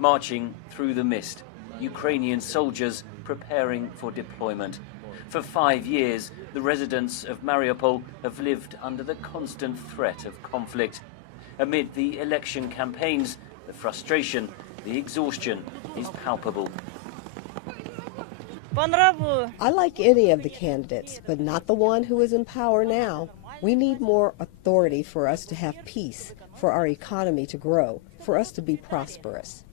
marching through the mist, Ukrainian soldiers preparing for deployment. For 5 years, the residents of Mariupol have lived under the constant threat of conflict. Amid the election campaigns, the frustration, the exhaustion is palpable. I like any of the candidates, but not the one who is in power now. We need more authority for us to have peace, for our economy to grow, for us to be prosperous.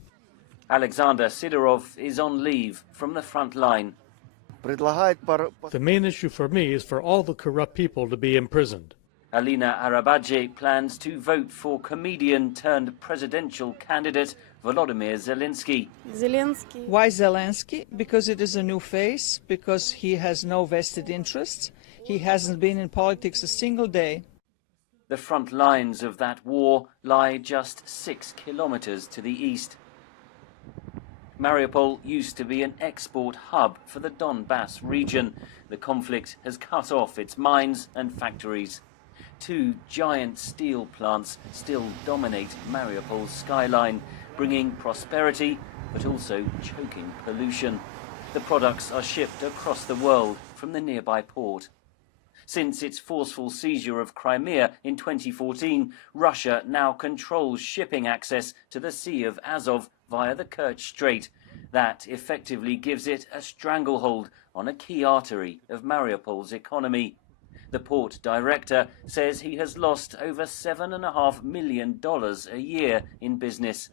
Alexander Sidorov is on leave from the front line. The main issue for me is for all the corrupt people to be imprisoned. Alina Arabadje plans to vote for comedian-turned-presidential candidate Volodymyr Zelensky. Why Zelensky? Because it is a new face, because he has no vested interests. He hasn't been in politics a single day. The front lines of that war lie just 6 kilometers to the east. Mariupol used to be an export hub for the Donbass region. The conflict has cut off its mines and factories. 2 giant steel plants still dominate Mariupol's skyline, bringing prosperity but also choking pollution. The products are shipped across the world from the nearby port. Since its forceful seizure of Crimea in 2014, Russia now controls shipping access to the Sea of Azov via the Kerch Strait. That effectively gives it a stranglehold on a key artery of Mariupol's economy. The port director says he has lost over $7.5 million a year in business.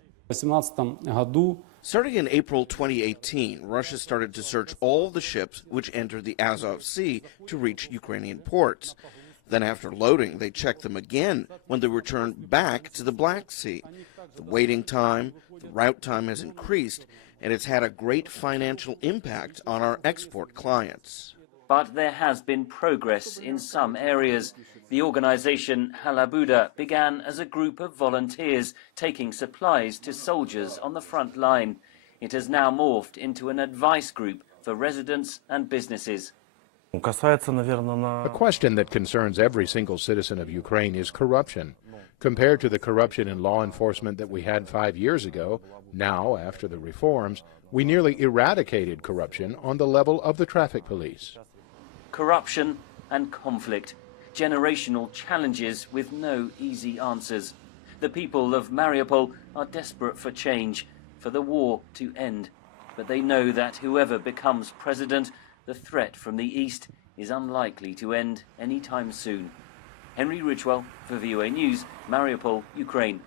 Starting in April 2018, Russia started to search all the ships which entered the Azov Sea to reach Ukrainian ports. Then after loading, they checked them again when they returned back to the Black Sea. The waiting time, the route time has increased, and it's had a great financial impact on our export clients. But there has been progress in some areas. The organization Halabuda began as a group of volunteers taking supplies to soldiers on the front line. It has now morphed into an advice group for residents and businesses. A question that concerns every single citizen of Ukraine is corruption. Compared to the corruption in law enforcement that we had 5 years ago, now, after the reforms, we nearly eradicated corruption on the level of the traffic police. Corruption and conflict, generational challenges with no easy answers. The people of Mariupol are desperate for change, for the war to end. But they know that whoever becomes president, the threat from the east is unlikely to end anytime soon. Henry Ridgwell for VOA News, Mariupol, Ukraine.